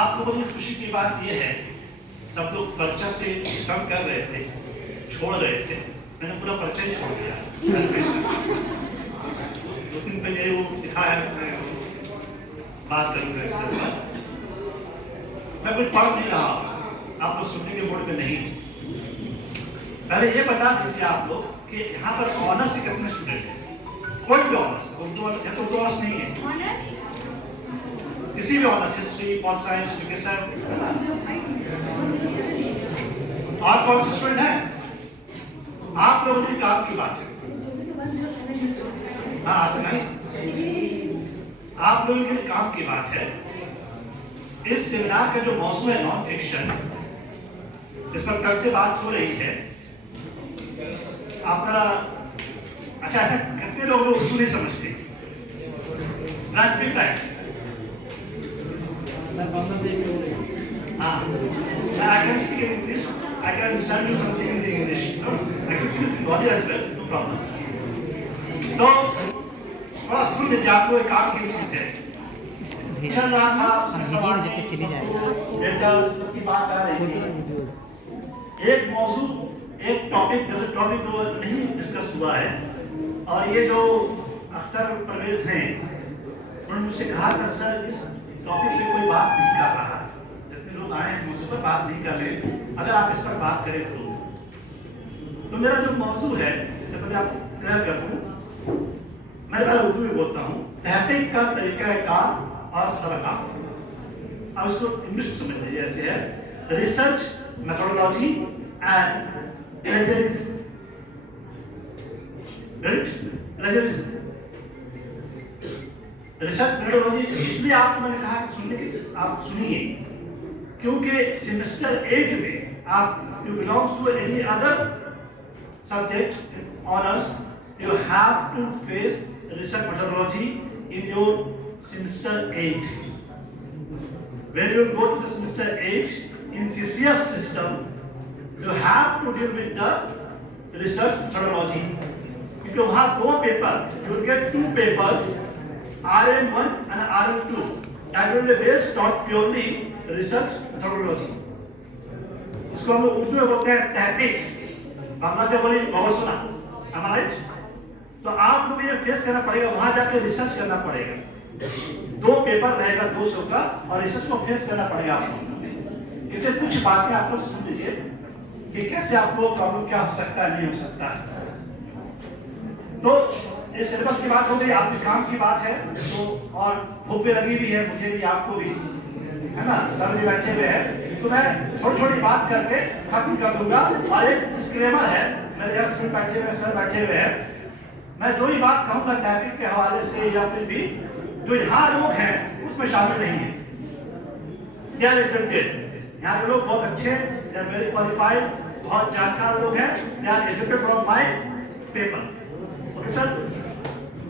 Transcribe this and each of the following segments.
आपको बड़ी खुशी की बात यह है, सब लोग पर्चा से कम कर रहे थे, छोड़ रहे थे, मैंने पूरा पर्चा ही छोड़ दिया। 2 दिन पहले वो लिखा है, बात करूंगा इसके ऊपर। मैं कुछ पढ़ नहीं रहा, आप लोग सुनने के मूड में नहीं। पहले ये बता दीजिए आप लोग कि यहाँ पर ऑनर्स से कितने स्टूडेंट हैं? कोई भी ऑनर्स, उर्दू ऑनर्स नहीं है, किसी भी honours, history, pol science, education, और कौन से स्टूडेंट हैं? आप लोगों के काम की बात है। हाँ, नहीं, आप लोगों के लिए काम की बात है। इस सेमिनार का जो मौजूद है नॉन फिक्शन, इस पर कल से बात हो रही है। आपका अच्छा, ऐसा कितने लोग उर्दू नहीं समझते? हाँ, I can speak English. I can send you something in the English. No? I can speak Bengali as well. No problem. तो थोड़ा सुन लीजिए, आपको एक काम की चीज है। चल रहा था चली जाए की बात आ रही थी। एक मौजू, एक टॉपिक तो नहीं डिस्कस हुआ है, और ये जो अख्तर परवेज हैं, उन्होंने मुझसे कहा था सर इस टॉपिक पे कोई बात नहीं कर रहा है, जितने लोग आए हैं मुझसे पर बात नहीं कर रहे, अगर आप इस पर बात करें तो मेरा जो मौजू है, पहले आप क्लियर कर दूं, मैं पहले उर्दू में बोलता हूँ। तहकीक का तरीका कार और सरका, अब इसको इंग्लिश में समझ लीजिए, ऐसे है research methodology and plagiarism. Research methodology इसलिए आपको मैंने कहा कि सुनने की, आप सुनिए, क्योंकि सेमेस्टर 8 में आप you belongs to any other subject honours, you have to face research methodology in your semester 8. When you go to the semester 8 in CCF system, you have to deal with the research methodology. Because वहाँ 2 paper, you will get 2 papers, RM1 and RM2, that will be based on purely research methodology. इसको हम लोग उर्दू में बोलते हैं तहकीक, बांग्ला में बोली गवेषणा, am I right? तो आप लोग ये फेस करना पड़ेगा, वहां जाके रिसर्च करना पड़ेगा। 2 पेपर रहेगा 200 का, और रिसर्च को फेस करना पड़ेगा आपको। इससे कुछ बातें आप लोग सुन लीजिए कि कैसे आपको प्रॉब्लम क्या हो सकता है, नहीं हो सकता है। तो ये सिलेबस की बात हो गई, आपके काम की बात है, तो और भूख भी लगी भी है, मुझे भी, आपको भी, है ना, सर भी बैठे हुए हैं, तो मैं थोड़ी बात करके खत्म कर दूंगा। और एक डिस्क्लेमर है, मेरे यहाँ स्टूडेंट बैठे हुए, सर बैठे हुए हैं, मैं जो ही बात कहूंगा टॉपिक के हवाले से या फिर भी जो यहाँ लोग हैं उसमें शामिल नहीं है। यहाँ के लोग बहुत अच्छे, they are very qualified, बहुत जानकार लोग हैं, they are accepted from my paper. Okay sir,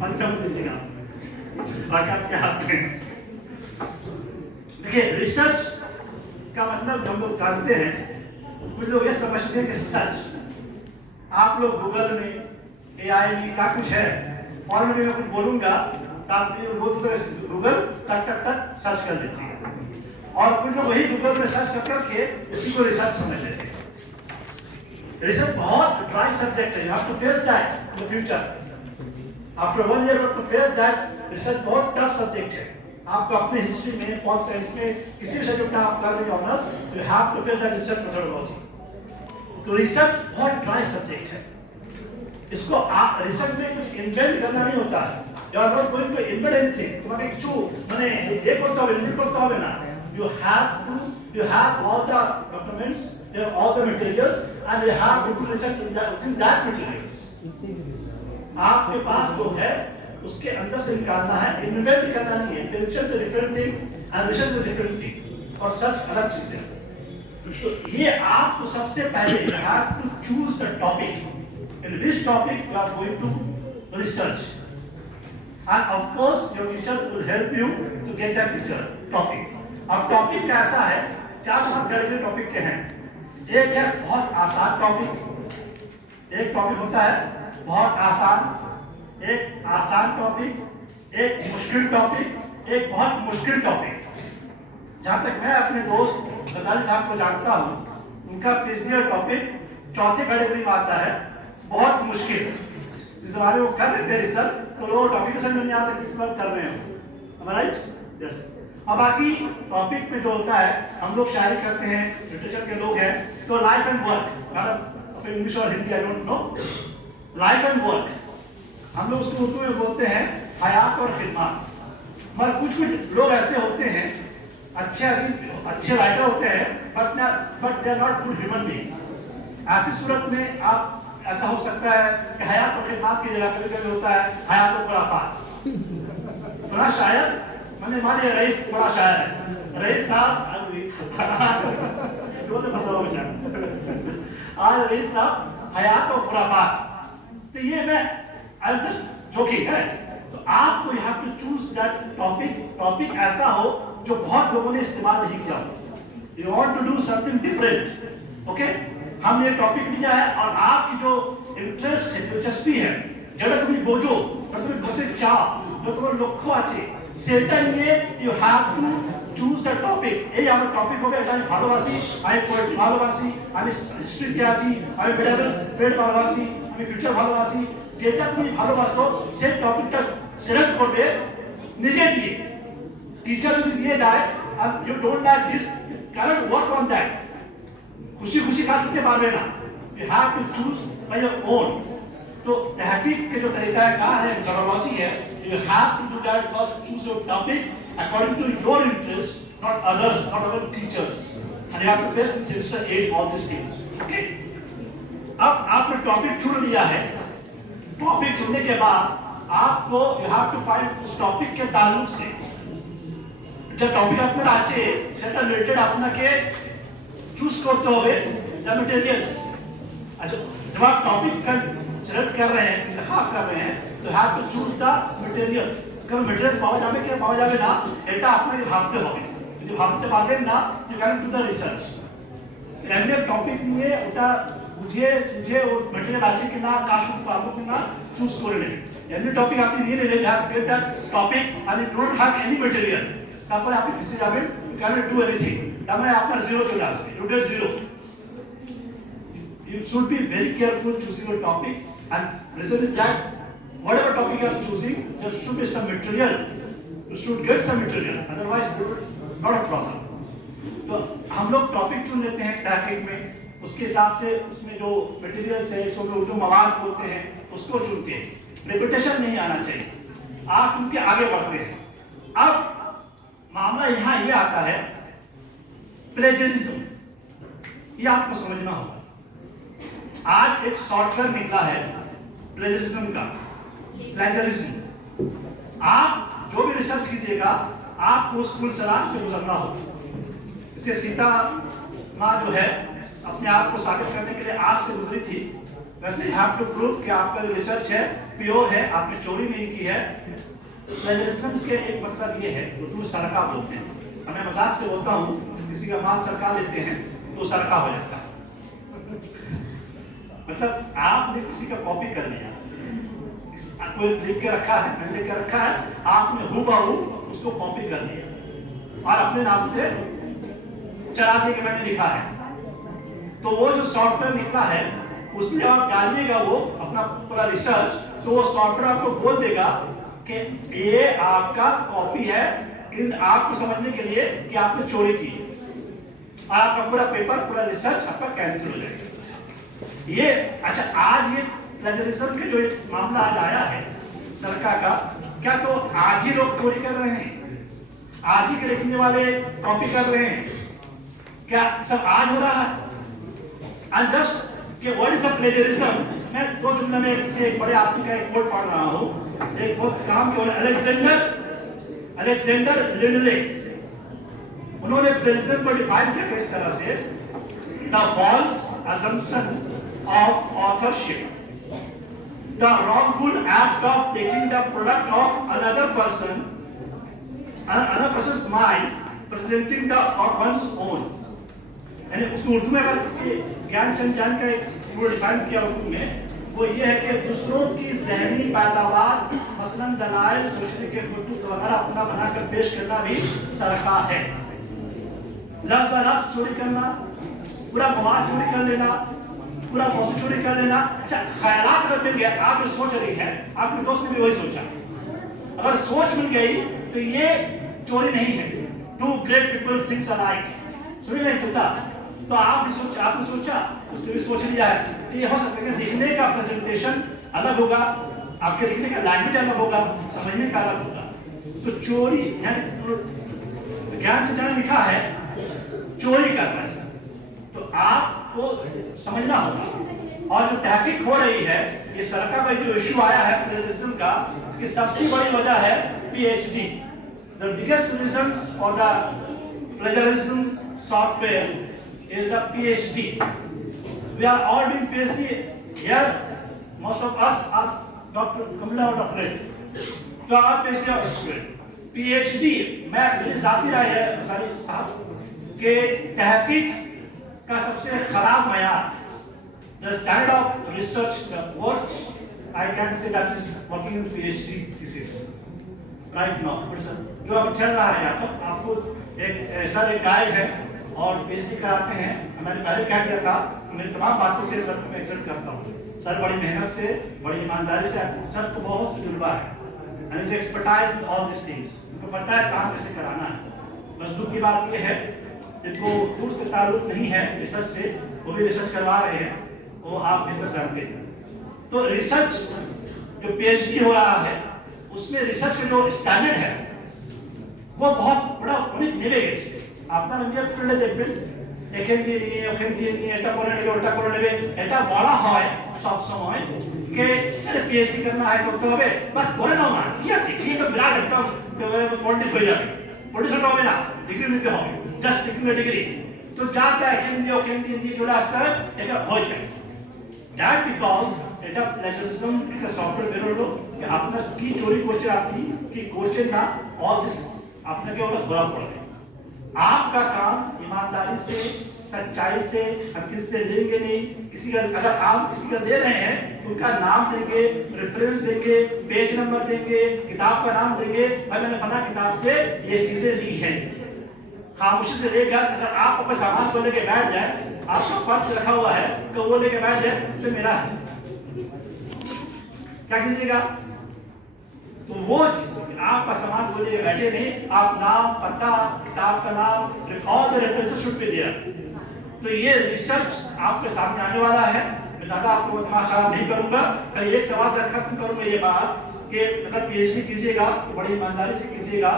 पंचम दीजिएगा, बाकी आपके हाथ में। देखिए, रिसर्च का मतलब हम लोग जानते हैं, कुछ लोग ये समझते हैं कि सर्च, आप लोग गूगल में, AI में क्या कुछ है, और मैं कुछ बोलूंगा तो आप गूगल टक सर्च कर लीजिए, और कुछ लोग वही गूगल में सर्च कर करके उसी को रिसर्च समझ लेते हैं। रिसर्च बहुत ड्राई सब्जेक्ट है, you have to face that in the future. After 1 year you have to face that. Research बहुत टफ सब्जेक्ट है। आपको अपने हिस्ट्री में, पॉल साइंस में, किसी भी सब्जेक्ट में आप कर रहे हो ऑनर्स, तो you have to face that research methodology. तो रिसर्च बहुत ड्राई सब्जेक्ट है, इसको आप रिसर्च में कुछ इन्वेंट करना नहीं होता है। You are not going to invent anything. तुम्हारे क्यों मैंने एक करता हूँ, इन्वेंट करता हूँ ना। You have all the documents, you have all the materials, and you have to research within that materials. आपके पास जो है उसके अंदर से निकालना है, इन्वेंट करना नहीं है। Invention is a different thing and research is a different thing, और सर्च अलग चीज है। तो ये आपको सबसे पहले you have to choose the topic. In which topic you are going to research, and of course your teacher will help you to get that teacher topic. अब टॉपिक कैसा है, 4 कैटेगरी टॉपिक के हैं। एक है बहुत आसान टॉपिक, एक टॉपिक होता है बहुत आसान, एक आसान टॉपिक, एक मुश्किल टॉपिक, एक बहुत मुश्किल टॉपिक। जहां तक मैं अपने दोस्त गजाली साहब को जानता हूं, उनका पीएचडी टॉपिक चौथे कैटेगरी में आता है, बहुत मुश्किल। जिस बारे में वो कर रहे थे रिसर्च, तो लोग टॉपिक समझ नहीं आता किस बात कर रहे हो, राइट? यस। अब बाकी टॉपिक में जो होता है, हम लोग शायरी करते हैं, लिटरेचर के लोग हैं, तो लाइफ एंड वर्क, मतलब इंग्लिश और Hindi I don't know, life and work हम लोग उसको उर्दू में बोलते हैं हयात और खिदमत। मगर कुछ लोग ऐसे होते हैं, अच्छे राइटर होते हैं, but they are not good human being. ऐसी सूरत में आप ऐसा हो सकता है कि हयात और खिदमत की जगह कभी कभी होता है हयात और खुराफात। थोड़ा शायर, मैंने मानिए रईस बड़ा शायर है, रईस साहब आज रईस साहब हयात और खुराफात, तो ये मैं आई एम जस्ट जोकिंग है। तो आपको you have to choose that topic ऐसा हो जो बहुत लोगों ने इस्तेमाल नहीं किया हो। You want to do something different, okay? हमने टॉपिक लिया है और आपकी जो इंटरेस्ट है, दिलचस्पी है, যেটা তুমি বোঝো, তুমি বলতে চাও, जो তোমার লক্ষ্য আছে, সেটা নিয়ে you have to choose the topic. এই আমার টপিক হবে, এটা আমি ভালোবাসি, আমি পোয়েট্রি ভালোবাসি, আমি হিস্ট্রিতে আছি, আমি মেডিকেল ভালোবাসি, আমি ফিউচার ভালোবাসি। যেটা তুমি ভালোবাসো সেই টপিকটা সিলেক্ট করবে নিজে দিয়ে। টিচার যদি দিয়ে দেয় আর ইউ ডোন্ট লাইক দিস, কারণ ওয়ার্ক অন দ্যাট, खुशी खुशी काट करते पारबे ना। You have to choose by your own. तो तहकीक के जो तरीका है, कहाँ है, मेथोडोलॉजी है, you have to do that. First choose your topic according to your interest, not others, not other teachers, and you have to best in semester 8 all this things, okay? अब आपने टॉपिक चुन लिया है। Topic चुनने के बाद आपको you have to find उस टॉपिक के ताल्लुक से जो टॉपिक আপনার আছে সেটা রিলেটেড আপনাকে चूज करते हुए द मटेरियल्स। अच्छा, जब आप टॉपिक का सिलेक्ट कर रहे हैं, इंतखाब कर रहे हैं, तो have to choose the materials. কারণ মটেরিয়াল পাওয়া যাবে কি পাওয়া যাবে না, এটা আপনাকে ভাবতে হবে। যদি ভাবতে পারবেন না, you can do the research. এমনি টপিক নিয়ে ওটা বুঝিয়ে সুঝিয়ে ওর মটেরিয়াল আছে কি না, কাজ করতে পারবো কি না, চুজ করে নেবেন। এমনি টপিক আপনি নিয়ে নিলেন, have get that topic and you don't have any material, তারপরে আপনি ফেসে যাবেন, you cannot do anything। তার মানে আপনার জিরো চলে আসবে, you get zero। You should be very careful choosing your topic, and reason is that whatever topic you are choosing, there should be some material. You should get some material, otherwise not a problem। तो हम लोग topic चुन लेते हैं तहकीक में, उसके हिसाब से उसमें जो मटेरियल्स है, इसको जो मवाद बोलते हैं, उसको चुनते हैं। रेपुटेशन नहीं आना चाहिए, आप उनके आगे बढ़ते हैं। अब मामला यहाँ ये आता है प्लेजरिज्म, ये आपको समझना होगा। आज एक सॉफ्टवेयर निकला है प्लेजरिज्म का, प्लेजरिज्म। आप जो भी रिसर्च कीजिएगा, आपको उस पुल सलाम से गुजरना होगा। इससे सीता माँ जो है अपने आप को साबित करने के लिए आग से गुजरी थी, वैसे यू हैव टू प्रूव कि आपका जो रिसर्च है प्योर है, आपने चोरी नहीं की है। प्लेजरिज्म के एक मतलब ये है, उर्दू में सरका बोलते हैं। मैं मजाक से बोलता हूँ, किसी का माल सरका लेते हैं तो सरका हो जाता है। मतलब आपने किसी का कॉपी कर लिया, कोई लिख के रखा है, मैंने लिख के रखा है, आपने हूबहू उसको कॉपी कर लिया और अपने नाम से चला दिया कि मैंने लिखा है। तो वो जो सॉफ्टवेयर निकला है, उसमें आप डालिएगा वो अपना पूरा रिसर्च, तो वो सॉफ्टवेयर आपको बोल देगा कि ये आपका कॉपी है, इन आपको समझने के लिए कि आपने चोरी की, और आपका पूरा पेपर, पूरा रिसर्च आपका कैंसिल हो जाएगा। ये अच्छा, आज ये प्लेजरिज्म के जो मामला आज आया है सरकार का, क्या तो आज ही लोग चोरी कर रहे हैं, आज ही के लिखने वाले कॉपी कर रहे हैं, क्या सब आज हो रहा है? एंड जस्ट कि व्हाट इज द प्लेजरिज्म, मैं दो जुमले में किसी एक बड़े आदमी का एक कोट पढ़ रहा हूँ, एक बहुत काम के अलेक्जेंडर लिनले, उन्होंने प्लेजरिज्म को डिफाइन किया इस तरह से, the false assumption of authorship, the wrongful act of taking the product of another person's mind, presenting the or one's own। यानी उसको उर्दू में अगर किसी ज्ञान संचान का एक डिफाइन किया उर्दू में, वो ये है कि दूसरों की ज़हनी पैदावार, मसलन दलाइल, सोचने के खुद वगैरह अपना बनाकर पेश करना भी सरका है। लफ्ज चोरी करना, पूरा मवाद चोरी कर लेना, पूरा मौजूद चोरी कर लेना। अच्छा, ख्यालात अगर मिल गया, आप जो सोच रही है, आपके दोस्त ने भी वही सोचा, अगर सोच मिल गई तो ये चोरी नहीं है। Two great people thinks alike, सुनिए नहीं होता, तो आपने सोचा, उसने भी सोच लिया है। तो ये हो सकता है कि लिखने का प्रेजेंटेशन अलग होगा, आपके लिखने का लैंग्वेज अलग होगा, समझने का अलग होगा। तो चोरी यानी ज्ञान चिंतन ने लिखा है चोरी करना है, तो आपको समझना होगा। और जो तहकीक हो रही है, ये सरकार का जो इश्यू आया है प्लेजरिज्म का, इसकी सबसे बड़ी वजह है PhD। The biggest reason for the plagiarism software is the PhD. We are all doing PhD here. Most of us are Kamla or doctorate. तो आप PhD और स्टूडेंट PhD, मैं मेरी जाती राय है साहब के तहकीक का सबसे खराब मयार, the standard of research, the worst I can say that is working in PhD thesis right now. जो अब चल रहा है, आपको एक गाइड है और PhD कराते हैं। मैंने पहले कह दिया था, मेरी तमाम बातों से सर को मैं एक्सेप्ट करता हूँ। सर बड़ी मेहनत से, बड़ी ईमानदारी से, सर को बहुत तजुर्बा है, and his expertise in all these things, उनको पता है काम कैसे कराना है। बस दुख की बात ये है, इनको दूर से ताल्लुक नहीं है रिसर्च से, वो भी रिसर्च करवा रहे हैं, वो आप बेहतर जानते हैं। तो रिसर्च जो PhD हो रहा है, उसमें रिसर्च का जो स्टैंडर्ड है वो बहुत बड़ा অনেক নেমে গেছে। আপনার ইন্ডিয়ান ফিল্ডে দেখবেন এখান দিয়ে নিয়ে ওখান দিয়ে নিয়ে এটা করে নেবে ওটা করে নেবে, এটা বলা হয় সব সময় যে আরে PhD करना है করতে হবে, বাস করে নাও না, কি আছে, কি তো বিরাট একটা পন্ডিত হয়ে যাবে, পন্ডিত হতে হবে না, ডিগ্রি নিতে হবে, জাস্ট ডিগ্রি। তো যা যা এখান দিয়ে ওখান দিয়ে নিয়ে চলে আসতে হয়, এটা হয়ে যায়। That because এটা প্লেজারিজম একটা সফটওয়্যার বেরোলো যে আপনার কি চোরি করছে, আপনি কি করছেন না, অল দিস আপনাকে ওরা ধরা পড়বে। आपका काम ईमानदारी से, सच्चाई से, हम किसी से लेंगे नहीं, किसी का अगर आप किसी का ले रहे हैं, उनका नाम देंगे, रेफरेंस देंगे, पेज नंबर देंगे, किताब का नाम देंगे, भाई मैंने फला किताब से ये चीजें ली हैं। खामोशी से लेकर अगर आप अपने सामान को लेके बैठ जाए, आपका पर्स रखा हुआ है तो वो लेके बैठ जाए तो मेरा है, क्या कीजिएगा? तो वो चीज आपका सामान को लेके बैठे नहीं, आप नाम, पता, किताब का नाम, all the references should be there. तो ये रिसर्च आपके सामने आने वाला है। मैं ज्यादा आपको दिमाग खराब नहीं करूंगा, खाली एक सवाल से खत्म करूंगा ये बात कि अगर PhD कीजिएगा तो बड़ी ईमानदारी से कीजिएगा,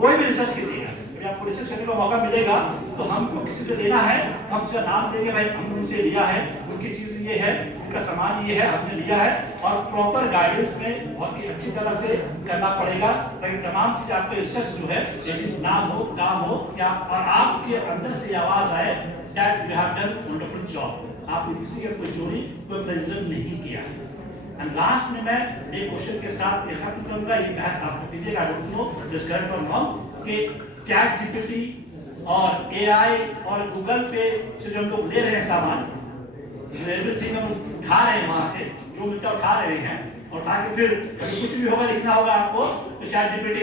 कोई भी रिसर्च कीजिएगा, आपको रिसर्च करने का मौका मिलेगा तो हमको किसी से लेना है, हम उसका नाम देंगे, भाई हम उनसे लिया है, उनकी चीज ये है, उनका सामान ये है, हमने लिया है, और प्रॉपर गाइडेंस में बहुत ही अच्छी तरह से करना पड़ेगा ताकि तमाम चीज आपके रिसर्च जो है नाम हो, काम हो, क्या और आपके अंदर से आवाज आए that we have done wonderful job, आपने किसी का कोई चोरी, कोई प्लेजरिज्म नहीं किया। एंड लास्ट में मैं एक क्वेश्चन के साथ खत्म करूंगा, ये बहस आपको कीजिएगा, I don't know this correct और रॉन्ग, कि ChatGPT और AI और गूगल पे से जो हम लोग ले रहे हैं सामान, एवरीथिंग हम उठा रहे हैं, वहां से जो मिलता है उठा रहे हैं, और उठा के फिर कुछ भी होगा लिखना होगा आपको तो ChatGPT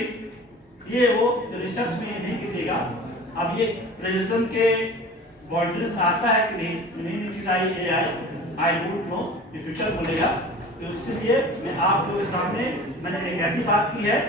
ये वो रिसर्च में नहीं कीजिएगा। अब ये प्लेजरिज्म के बाउंड्रीज में आता है कि नहीं, नई चीज आई AI, आई डोंट नो, ये फ्यूचर बोलेगा। तो इसलिए मैं आप लोगों के सामने मैंने एक ऐसी बात की है